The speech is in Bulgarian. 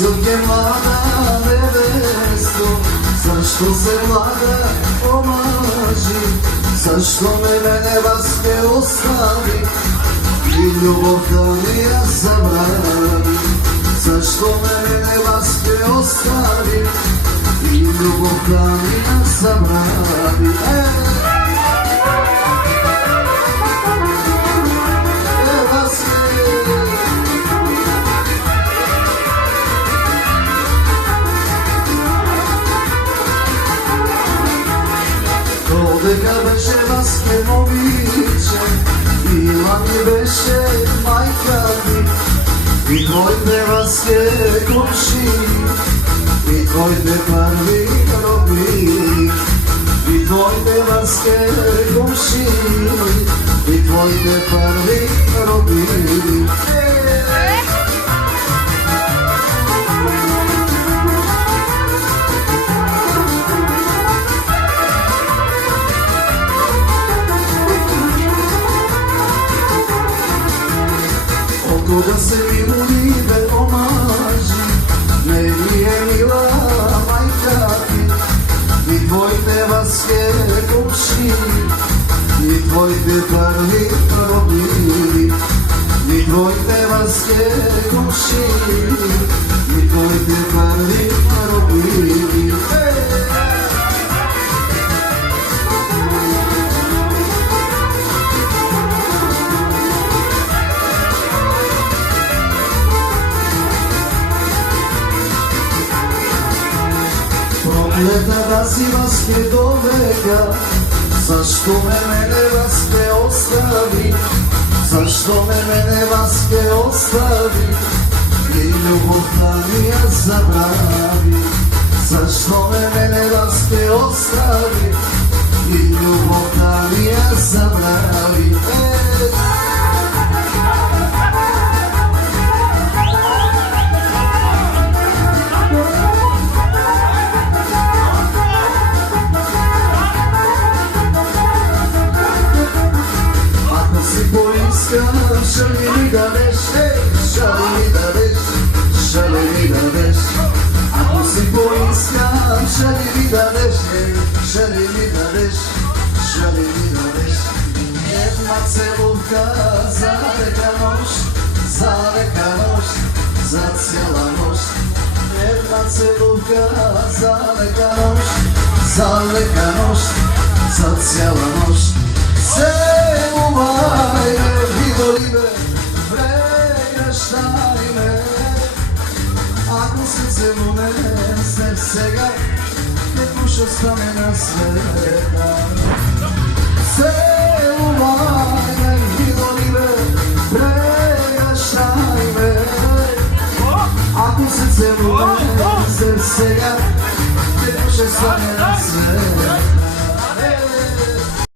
Српке млада невесто, зашто се млада омажи, зашто мене вас не остави и љубовта ми ја забрави, зашто мене вас не остави и љубовта ми ја забрави. Дека беше Васке момиче, Ила ми беше мајка ми, и твоите Васке комши, и твоите први родни, и твоите Васке комши, и твоите први родни. Кога се ми улибе омажи, не ми е мила мајка ти, и твоите Васке комши, и твоите први роднини, и твоите Васке комши, и твоите први роднини. Проклета да си Васке до века, зашто мене Васке остави, зашто мене Васке остави и љубовта ми ја забрави, зашто мене Васке остави и љубовта ми ја забрави. Шали ми дадеш, шали ми дадеш, шали ми дадеш. Ако си поискам, шали ми дадеш, шали ми дадеш, шали ми дадеш. Една целувка за лека нощ, за лека нощ, за цела нощ. Една целувка за лека нощ, за лека нощ, за цела нощ. Целувај ме, видоли ме, преграшај ме. Ако се целунем се сега, какво ще стане на света? Целувај ме, видоли ме, преграшај ме. Ако се целунем се сега, какво ще стане на света?